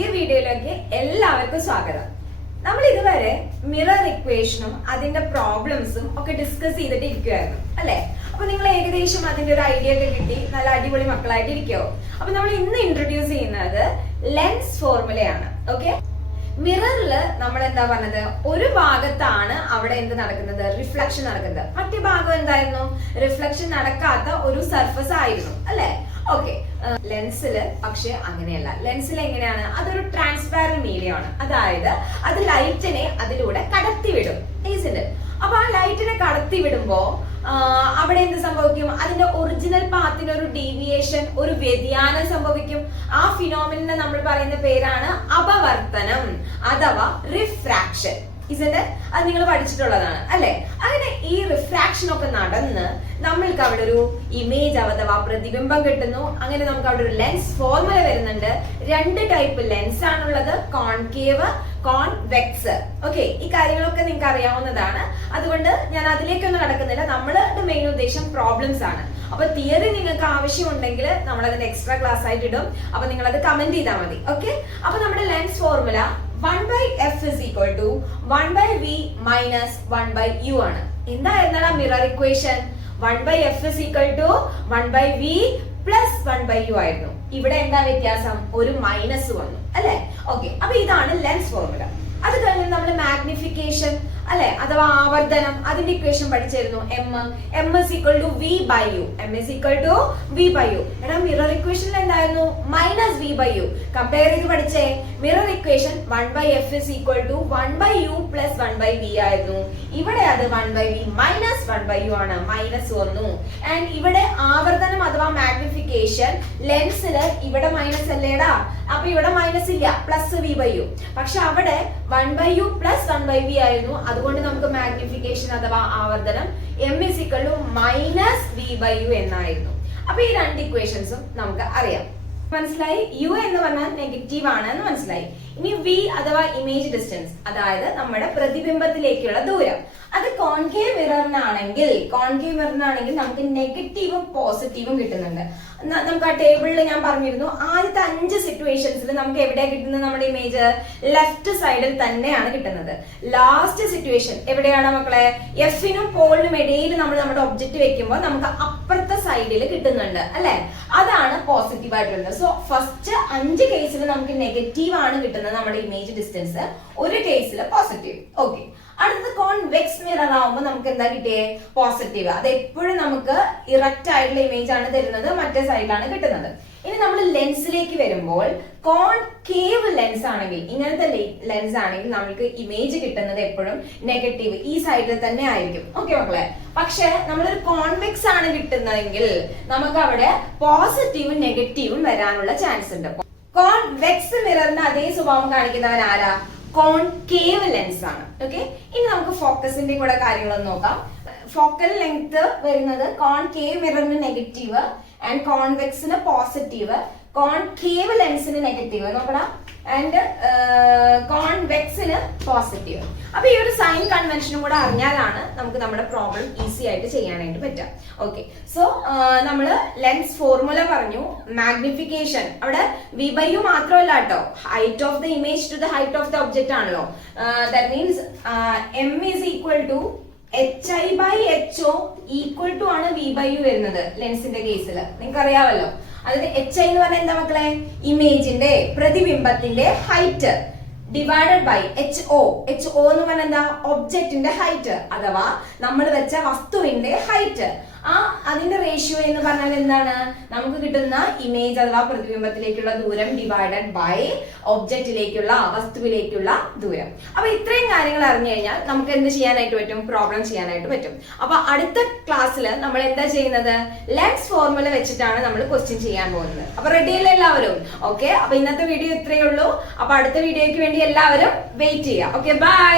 പുതിയ വീഡിയോയിലേക്ക് എല്ലാവർക്കും സ്വാഗതം. നമ്മൾ ഇതുവരെ മിറർ ഇക്വേഷനും അതിന്റെ പ്രോബ്ലംസും ഒക്കെ ഡിസ്കസ് ചെയ്തിട്ട് ഇരിക്കുവായിരുന്നു അല്ലെ. അപ്പൊ നിങ്ങൾ ഏകദേശം അതിന്റെ ഒരു ഐഡിയ ഒക്കെ കിട്ടി, നല്ല അടിപൊളി മക്കളായിട്ട് ഇരിക്കുവോ? അപ്പൊ നമ്മൾ ഇന്ന് ഇൻട്രൊഡ്യൂസ് ചെയ്യുന്നത് ലെൻസ് ഫോർമുലയാണ്. ഓക്കെ, മിററിൽ നമ്മൾ എന്താ പറഞ്ഞത്, ഒരു ഭാഗത്താണ് അവിടെ എന്ത് നടക്കുന്നത്, റിഫ്ലക്ഷൻ നടക്കുന്നത്. മറ്റേ ഭാഗം എന്തായിരുന്നു, റിഫ്ലക്ഷൻ നടക്കാത്ത ഒരു സർഫസ് ആയിരുന്നു അല്ലെ. ഓക്കെ, ലെൻസില് പക്ഷെ അങ്ങനെയല്ല. ലെൻസിൽ എങ്ങനെയാണ്, അതൊരു ട്രാൻസ്പാരന്റ് മീഡിയം ആണ്. അതായത് അത് ലൈറ്റിനെ അതിലൂടെ കടത്തിവിടും. അപ്പൊ ആ ലൈറ്റിനെ കടത്തിവിടുമ്പോ അവിടെ എന്ത് സംഭവിക്കും, അതിന്റെ ഒറിജിനൽ പാത്തിന് ഒരു ഡീവിയേഷൻ, ഒരു വ്യതിയാനം സംഭവിക്കും. ആ ഫിനോമിനെ നമ്മൾ പറയുന്ന പേരാണ് അപവർത്തനം അഥവാ റിഫ്രാക്ഷൻ. അത് നിങ്ങൾ പഠിച്ചിട്ടുള്ളതാണ് അല്ലെ. അങ്ങനെ ഈ റിഫ്രാക്ഷൻ ഒക്കെ നടന്ന് നമ്മൾക്ക് അവിടെ ഒരു ഇമേജ് അഥവാ പ്രതിബിംബം കിട്ടുന്നു. അങ്ങനെ നമുക്ക് അവിടെ ഒരു ലെൻസ് ഫോർമുല വരുന്നുണ്ട്. രണ്ട് ടൈപ്പ് ലെൻസ് ആണുള്ളത്, കോൺകേവ്, കോൺവെക്സ്. ഓക്കെ, ഈ കാര്യങ്ങളൊക്കെ നിങ്ങൾക്ക് അറിയാവുന്നതാണ്. അതുകൊണ്ട് ഞാൻ അതിലേക്കൊന്നും കടക്കുന്നില്ല. നമ്മളുടെ മെയിൻ ഉദ്ദേശം പ്രോബ്ലംസ് ആണ്. അപ്പൊ തിയറി നിങ്ങൾക്ക് ആവശ്യമുണ്ടെങ്കിൽ നമ്മൾ അതിന്റെ എക്സ്ട്രാ ക്ലാസ് ആയിട്ട് ഇടും. അപ്പൊ നിങ്ങൾ അത് കമന്റ് ചെയ്താൽ മതി. ഓക്കെ, അപ്പൊ നമ്മുടെ lens formula 1/f is equal to 1/v minus 1/u ആണ്. എന്തായിരുന്നാ mirror equation? 1/f is equal to 1/v plus 1/u ആയിരുന്നു. ഇവിടെ എന്താ വ്യത്യാസം, ഒരു മൈനസ് വന്നു അല്ലെ. ഓക്കെ, അപ്പൊ ഇതാണ് ലെൻസ് ഫോർമുല. അത് കഴിഞ്ഞ് നമ്മൾ മാഗ്നിഫിക്കേഷൻ അല്ലെ അഥവാ ആവർത്തനം, അതിന്റെ ഇക്വേഷൻ പഠിച്ചിരുന്നു. m is equal to v by u. m is equal to v by u. എടാ, മിറർ ഇക്വേഷനിൽ എന്തായിരുന്നു, minus v by u. Compare ചെയ്ത് പഠിച്ചേ. Mirror equation 1/f is equal to 1/u plus 1/v ആയിരുന്നു. ഇവിടെ അത് 1/v minus 1/u ആണ്, minus വന്നു. ആൻഡ് ഇവിടെ ആവർത്തനം അഥവാ മാഗ്നിഫിക്കേഷൻ, ലെൻസില് ഇവിടെ മൈനസ് അല്ലേടാ, അപ്പൊ ഇവിടെ മൈനസ് ഇല്ല, പ്ലസ് v by u. പക്ഷെ അവിടെ 1/u plus 1/v ആയിരുന്നു. അതുകൊണ്ട് നമുക്ക് മാഗ്നിഫിക്കേഷൻ അഥവാ ആവർത്തനം m is equal to minus v by u എന്നായിരുന്നു. അപ്പൊ ഈ രണ്ട് ഇക്വേഷൻസും നമുക്ക് അറിയാം. മനസ്സിലായി? u എന്ന് പറഞ്ഞാൽ നെഗറ്റീവ് ആണ് എന്ന് മനസ്സിലായി. ഇനി v അഥവാ ഇമേജ് ഡിസ്റ്റൻസ്, അതായത് നമ്മുടെ പ്രതിബിംബത്തിലേക്കുള്ള ദൂരം. അത് കോൺകേവ് മിററിനാണെങ്കിൽ നമുക്ക് നെഗറ്റീവും പോസിറ്റീവും കിട്ടുന്നുണ്ട്. നമുക്ക് ആ ടേബിളിൽ ഞാൻ പറഞ്ഞിരുന്നു, ആദ്യത്തെ 5 സിറ്റുവേഷൻസിൽ നമുക്ക് എവിടെയാ കിട്ടുന്നത്, നമ്മുടെ ഇമേജ് ലെഫ്റ്റ് സൈഡിൽ തന്നെയാണ് കിട്ടുന്നത്. ലാസ്റ്റ് സിറ്റുവേഷൻ എവിടെയാണ് മക്കളെ, എഫിനും പോളിനും ഇടയിൽ നമ്മൾ നമ്മുടെ ഒബ്ജക്റ്റ് വെക്കുമ്പോൾ നമുക്ക് അപ്പുറത്തെ സൈഡിൽ കിട്ടുന്നുണ്ട് അല്ലെ. അതാണ് പോസിറ്റീവ് ആയിട്ട് വരുന്നത്. സോ ഫസ്റ്റ് 5 കേസിൽ നമുക്ക് നെഗറ്റീവ് ആണ് കിട്ടുന്നത് നമ്മുടെ ഇമേജ് ഡിസ്റ്റൻസ്, ഒരു കേസിൽ പോസിറ്റീവ്. ഓക്കെ, അടുത്തത് കോൺവെക്സ് മിറർ ആവുമ്പോൾ നമുക്ക് എന്താ കിട്ടിയേ, പോസിറ്റീവ്. അത് എപ്പോഴും നമുക്ക് ഇറക്റ്റ് ആയിട്ടുള്ള ഇമേജ് ആണ് തരുന്നത്, മറ്റേ സൈഡിലാണ് കിട്ടുന്നത്. ഇനി നമ്മൾ ലെൻസിലേക്ക് വരുമ്പോൾ കോൺകേവ് ലെൻസ് ആണെങ്കിൽ, ഇങ്ങനത്തെ ലെൻസ് ആണെങ്കിൽ നമുക്ക് ഇമേജ് കിട്ടുന്നത് എപ്പോഴും നെഗറ്റീവ്, ഈ സൈഡിൽ തന്നെ ആയിരിക്കും. ഓക്കെ മക്കളെ, പക്ഷെ നമ്മളൊരു കോൺവെക്സ് ആണ് കിട്ടുന്നതെങ്കിൽ നമുക്ക് അവിടെ പോസിറ്റീവും നെഗറ്റീവും വരാനുള്ള ചാൻസ് ഉണ്ട്. കോൺവെക്സ് മിററിന് അതേ സ്വഭാവം കാണിക്കുന്നവൻ ആരാ, കോൺകേവ് ലെൻസ് ആണ്. ഓക്കെ, ഇനി നമുക്ക് ഫോക്കസിന്റെ കൂടെ കാര്യങ്ങളൊന്ന് നോക്കാം. ഫോക്കൽ ലെങ്ത് വരുന്നത് കോൺകേവ് മിററിന് നെഗറ്റീവ് ആൻഡ് കോൺവെക്സിന് പോസിറ്റീവ്, കോൺകേവ് ലെൻസിന് നെഗറ്റീവ് നോക്കടാ, ആൻഡ് കോൺവെക്സിന് പോസിറ്റീവ്. അപ്പൊ ഈ ഒരു സൈൻ കൺവെൻഷനും കൂടെ അറിഞ്ഞാലാണ് നമുക്ക് നമ്മുടെ പ്രോബ്ലം ഈസി ആയിട്ട് ചെയ്യാനായിട്ട് പറ്റുക. ഓക്കെ, സോ നമ്മള് ലെൻസ് ഫോർമുല പറഞ്ഞു. മാഗ്നിഫിക്കേഷൻ അവിടെ v by u മാത്രമല്ല കേട്ടോ, height of the image to the height of the object ആണല്ലോ. That means m is equal to hi by ho equal to ആണ് v by u വരുന്നത് ലെൻസിന്റെ കേസിൽ, നിങ്ങൾക്ക് അറിയാമല്ലോ. അതായത് hi എന്ന് പറഞ്ഞാൽ എന്താ മക്കളെ, ഇമേജിന്റെ പ്രതിബിംബത്തിന്റെ height divided by ho. ho എന്ന് പറഞ്ഞാൽ എന്താ, ഒബ്ജക്റ്റിന്റെ ഹൈറ്റ് അഥവാ നമ്മൾ വെച്ച വസ്തുവിന്റെ ഹൈറ്റ്. അതിന്റെ റേഷ്യോ എന്ന് പറഞ്ഞാൽ എന്താണ്, നമുക്ക് കിട്ടുന്ന ഇമേജ് അഥവാ പ്രതിബിംബത്തിലേക്കുള്ള ദൂരം ഡിവൈഡഡ് ബൈ ഒബ്ജക്റ്റിലേക്കുള്ള വസ്തുവിലേക്കുള്ള ദൂരം. അപ്പൊ ഇത്രയും കാര്യങ്ങൾ അറിഞ്ഞു കഴിഞ്ഞാൽ നമുക്ക് എന്ത് ചെയ്യാനായിട്ട് പറ്റും, പ്രോബ്ലം ചെയ്യാനായിട്ട് പറ്റും. അപ്പൊ അടുത്ത ക്ലാസ്സിൽ നമ്മൾ എന്താ ചെയ്യുന്നത്, ലെൻസ് ഫോർമുല വെച്ചിട്ടാണ് നമ്മൾ ക്വസ്റ്റ്യൻ ചെയ്യാൻ പോകുന്നത്. അപ്പൊ റെഡിയല്ലേ എല്ലാവരും? ഓക്കെ, അപ്പൊ ഇന്നത്തെ വീഡിയോ ഇത്രയേ ഉള്ളൂ. അപ്പൊ അടുത്ത വീഡിയോയ്ക്ക് വേണ്ടി എല്ലാവരും വെയിറ്റ് ചെയ്യാം. Okay, by.